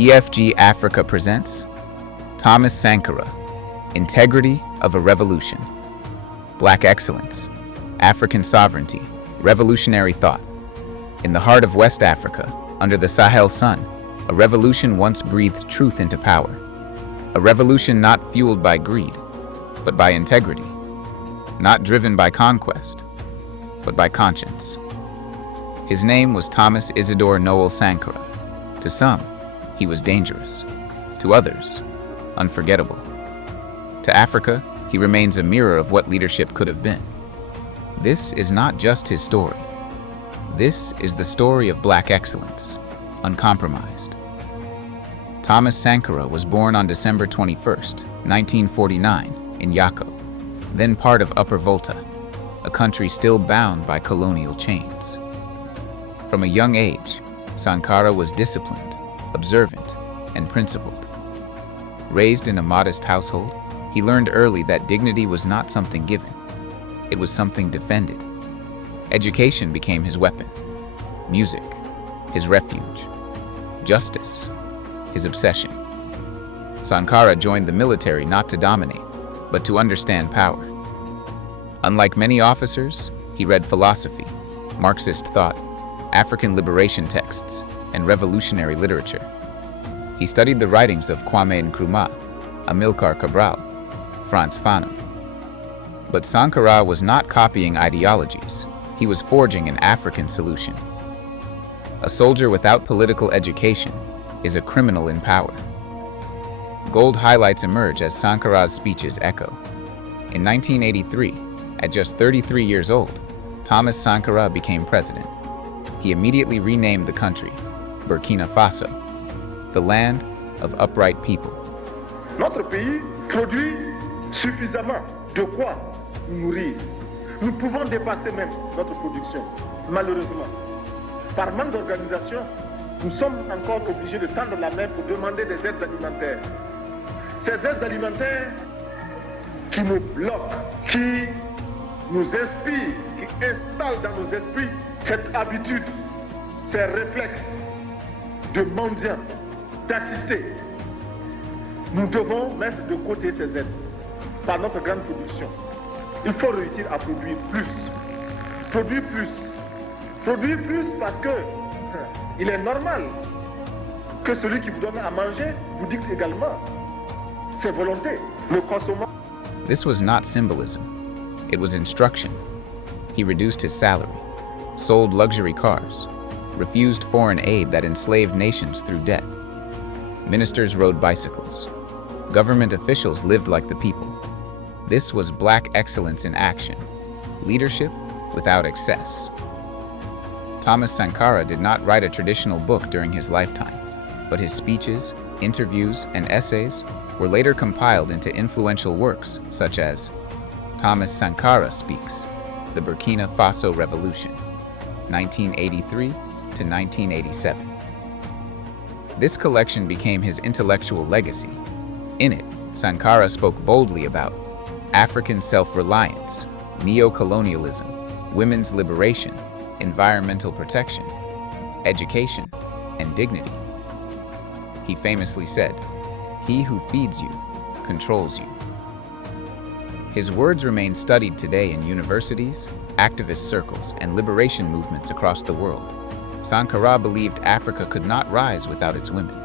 EFG Africa presents Thomas Sankara, Integrity of a Revolution. Black Excellence, African Sovereignty, Revolutionary Thought. In the heart of West Africa, under the Sahel sun, a revolution once breathed truth into power. A revolution not fueled by greed, but by integrity. Not driven by conquest, but by conscience. His name was Thomas Isidore Noel Sankara. To some, he was dangerous. To others, unforgettable. To Africa, he remains a mirror of what leadership could have been. This is not just his story. This is the story of Black excellence, uncompromised. Thomas Sankara was born on December 21, 1949, in Yako, then part of Upper Volta, a country still bound by colonial chains. From a young age, Sankara was disciplined, observant, and principled. Raised in a modest household, he learned early that dignity was not something given. It was something defended. Education became his weapon. Music, his refuge. Justice, his obsession. Sankara joined the military not to dominate, but to understand power. Unlike many officers, he read philosophy, Marxist thought, African liberation texts, and revolutionary literature. He studied the writings of Kwame Nkrumah, Amilcar Cabral, Frantz Fanon. But Sankara was not copying ideologies. He was forging an African solution. A soldier without political education is a criminal in power. Gold highlights emerge as Sankara's speeches echo. In 1983, at just 33 years old, Thomas Sankara became president. He immediately renamed the country Burkina Faso, the land of upright people. Notre pays produit suffisamment de quoi nourrir. Nous pouvons dépasser même notre production, malheureusement. Par manque d'organisation, nous sommes encore obligés de tendre la main pour demander des aides alimentaires. Ces aides alimentaires qui nous bloquent, qui nous inspirent, qui installent dans nos esprits cette habitude, ces réflexes de mendiants, d'assister. Nous devons mettre de côté ces aides par notre grande production. Il faut réussir à produire plus. Produire plus. Produire plus parce que il est normal que celui qui vous donne à manger vous dicte également ses volontés. Nous consommons. This was not symbolism. It was instruction. He reduced his salary, sold luxury cars, refused foreign aid that enslaved nations through debt. Ministers rode bicycles. Government officials lived like the people. This was Black excellence in action, leadership without excess. Thomas Sankara did not write a traditional book during his lifetime, but his speeches, interviews, and essays were later compiled into influential works such as Thomas Sankara Speaks, The Burkina Faso Revolution, 1983 to 1987. This collection became his intellectual legacy. In it, Sankara spoke boldly about African self-reliance, neo-colonialism, women's liberation, environmental protection, education, and dignity. He famously said, "He who feeds you, controls you." His words remain studied today in universities, activist circles, and liberation movements across the world. Sankara believed Africa could not rise without its women.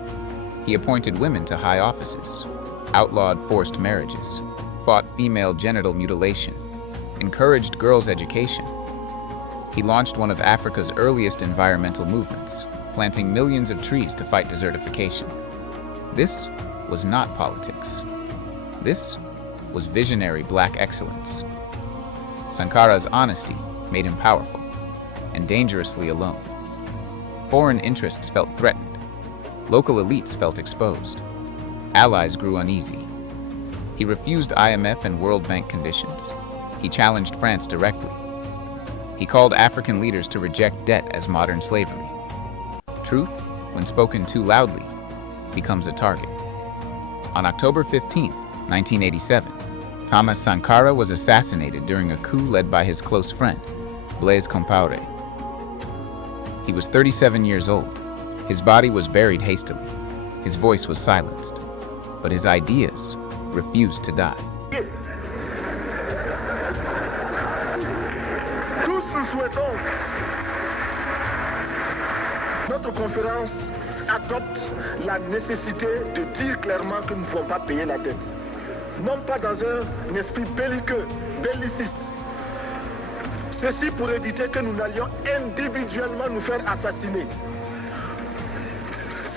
He appointed women to high offices, outlawed forced marriages, fought female genital mutilation, encouraged girls' education. He launched one of Africa's earliest environmental movements, planting millions of trees to fight desertification. This was not politics. This was visionary Black excellence. Sankara's honesty made him powerful and dangerously alone. Foreign interests felt threatened. Local elites felt exposed. Allies grew uneasy. He refused IMF and World Bank conditions. He challenged France directly. He called African leaders to reject debt as modern slavery. Truth, when spoken too loudly, becomes a target. On October 15, 1987, Thomas Sankara was assassinated during a coup led by his close friend, Blaise Compaoré. He was 37 years old. His body was buried hastily. His voice was silenced, but his ideas refused to die. Tous nous souhaitons notre conférence adopte la nécessité de dire clairement que nous ne pouvons pas payer la dette. Non pas dans un esprit belliqueux, belliciste. Ceci pour éviter que nous n'allions individuellement nous faire assassiner.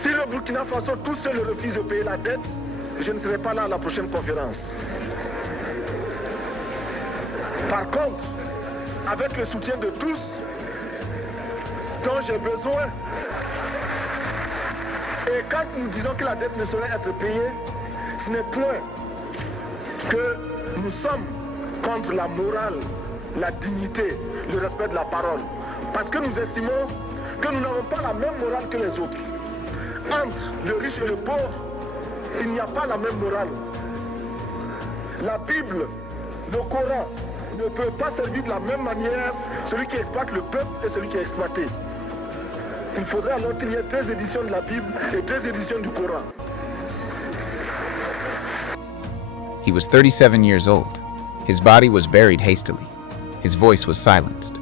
Si le Burkina Faso tout seul refuse de payer la dette, je ne serai pas là à la prochaine conférence. Par contre, avec le soutien de tous, dont j'ai besoin, et quand nous disons que la dette ne saurait être payée, ce n'est point que nous sommes contre la morale, la dignité, le respect de la parole. Parce que nous estimons que nous n'avons pas la même morale que les autres. Entre le riche et le pauvre, il n'y a pas la même morale. La Bible, le Coran, ne peut pas servir de la même manière celui qui exploite le peuple et celui qui est exploité. Il faudrait alors qu'il y ait 2 éditions de la Bible et 2 éditions du Coran. He was 37 years old. His body was buried hastily. His voice was silenced,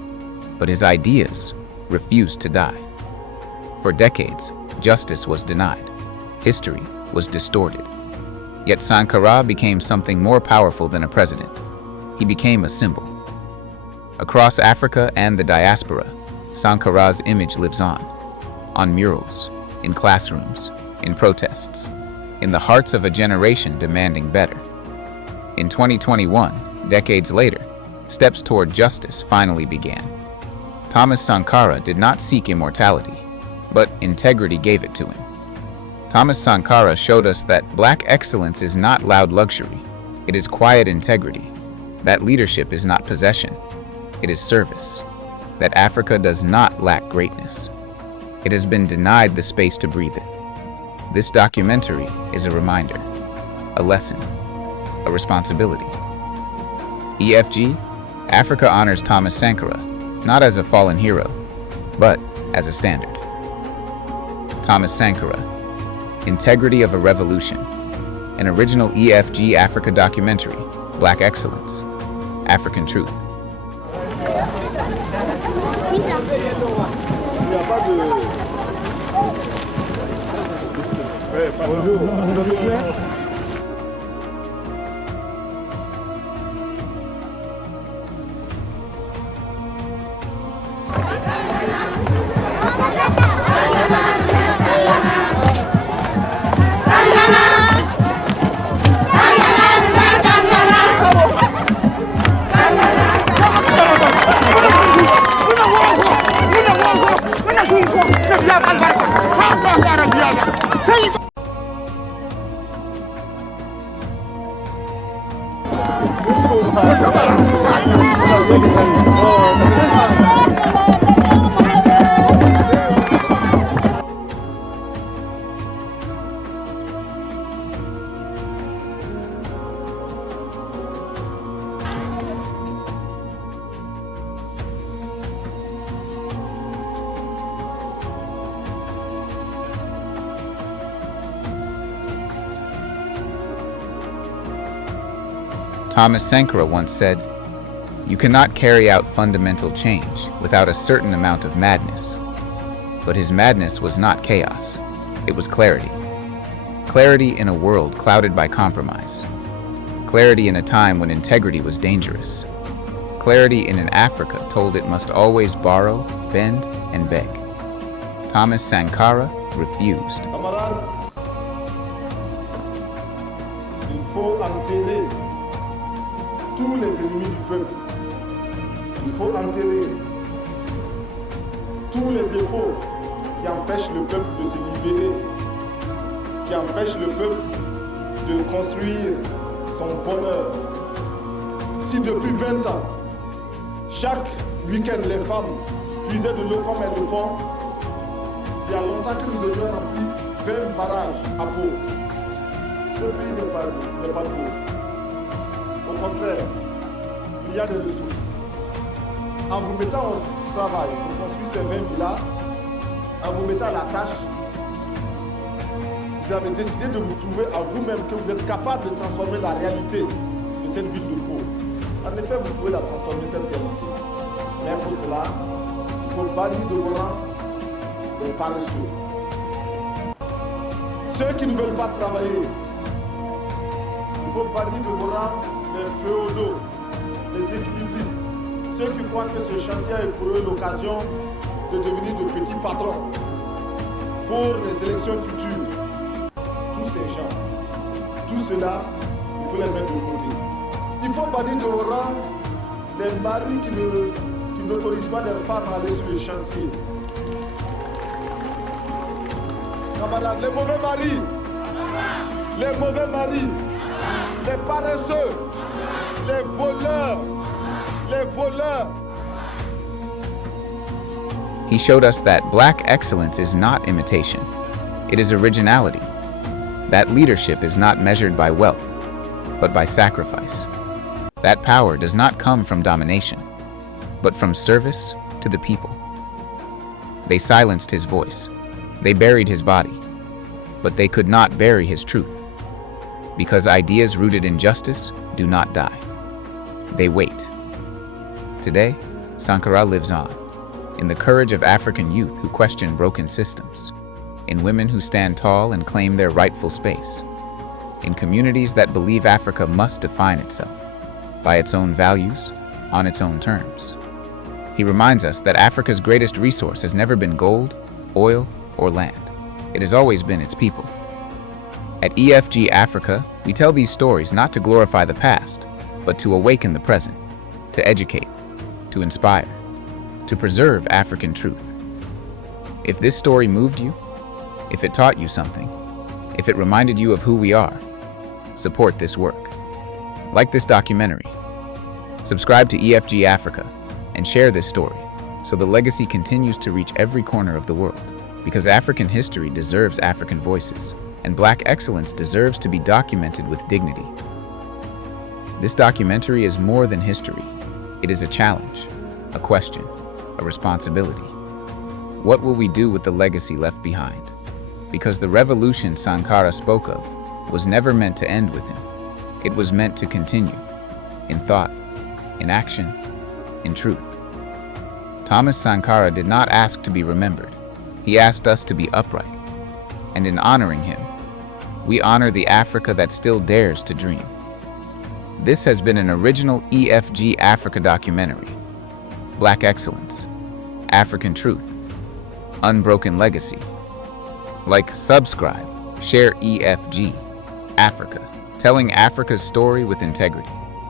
but his ideas refused to die. For decades, justice was denied. History was distorted. Yet Sankara became something more powerful than a president. He became a symbol. Across Africa and the diaspora, Sankara's image lives on murals, in classrooms, in protests, in the hearts of a generation demanding better. In 2021, decades later, steps toward justice finally began. Thomas Sankara did not seek immortality, but integrity gave it to him. Thomas Sankara showed us that black excellence is not loud luxury, it is quiet integrity, that leadership is not possession, it is service, that Africa does not lack greatness. It has been denied the space to breathe it. This documentary is a reminder, a lesson, a responsibility. EFG Africa honors Thomas Sankara, not as a fallen hero, but as a standard. Thomas Sankara, Integrity of a Revolution, an original EFG Africa documentary, Black Excellence, African Truth. Thomas Sankara once said, "You cannot carry out fundamental change without a certain amount of madness." But his madness was not chaos, it was clarity. Clarity in a world clouded by compromise. Clarity in a time when integrity was dangerous. Clarity in an Africa told it must always borrow, bend, and beg. Thomas Sankara refused. Camarades, il faut enterrer tous les ennemis du peuple. Il faut enterrer tous les défauts qui empêchent le peuple de se libérer, qui empêchent le peuple de construire son bonheur. Si depuis 20 ans, chaque week-end les femmes puisaient de l'eau comme elles le font, il y a longtemps que nous devions remplir 20 barrages à peau. Ce pays n'est pas beau. Au contraire, il y a des ressources. En vous mettant au travail pour construire ces 20 villas, en vous mettant à la tâche, vous avez décidé de vous prouver à vous-même que vous êtes capable de transformer la réalité de cette ville de Pau. En effet, vous pouvez la transformer, cette réalité. Mais pour cela, il faut bannir de vos rangs les paresseux. Ceux qui ne veulent pas travailler. Il faut bannir de vos rangs les féodaux, les équilibristes, ceux qui croient que ce chantier est pour eux l'occasion de devenir de petits patrons pour les élections futures. Tous ces gens, tout cela, il faut les mettre de côté. Il faut bannir de vos rangs les maris qui n'autorisent pas les femmes à aller sur les chantiers. Camarades, les mauvais maris, les paresseux, les voleurs. He showed us that black excellence is not imitation. It is originality. That leadership is not measured by wealth, but by sacrifice. That power does not come from domination, but from service to the people. They silenced his voice. They buried his body, but they could not bury his truth. Because ideas rooted in justice do not die. They wait. Today, Sankara lives on, in the courage of African youth who question broken systems, in women who stand tall and claim their rightful space, in communities that believe Africa must define itself, by its own values, on its own terms. He reminds us that Africa's greatest resource has never been gold, oil, or land. It has always been its people. At EFG Africa, we tell these stories not to glorify the past, but to awaken the present, to educate, to inspire, to preserve African truth. If this story moved you, if it taught you something, if it reminded you of who we are, support this work. Like this documentary, subscribe to EFG Africa, and share this story so the legacy continues to reach every corner of the world. Because African history deserves African voices, and Black excellence deserves to be documented with dignity. This documentary is more than history. It is a challenge, a question, a responsibility. What will we do with the legacy left behind? Because the revolution Sankara spoke of was never meant to end with him. It was meant to continue, in thought, in action, in truth. Thomas Sankara did not ask to be remembered. He asked us to be upright. And in honoring him, we honor the Africa that still dares to dream. This has been an original EFG Africa documentary. Black Excellence, African Truth, Unbroken Legacy. Like, subscribe, share EFG Africa, telling Africa's story with integrity.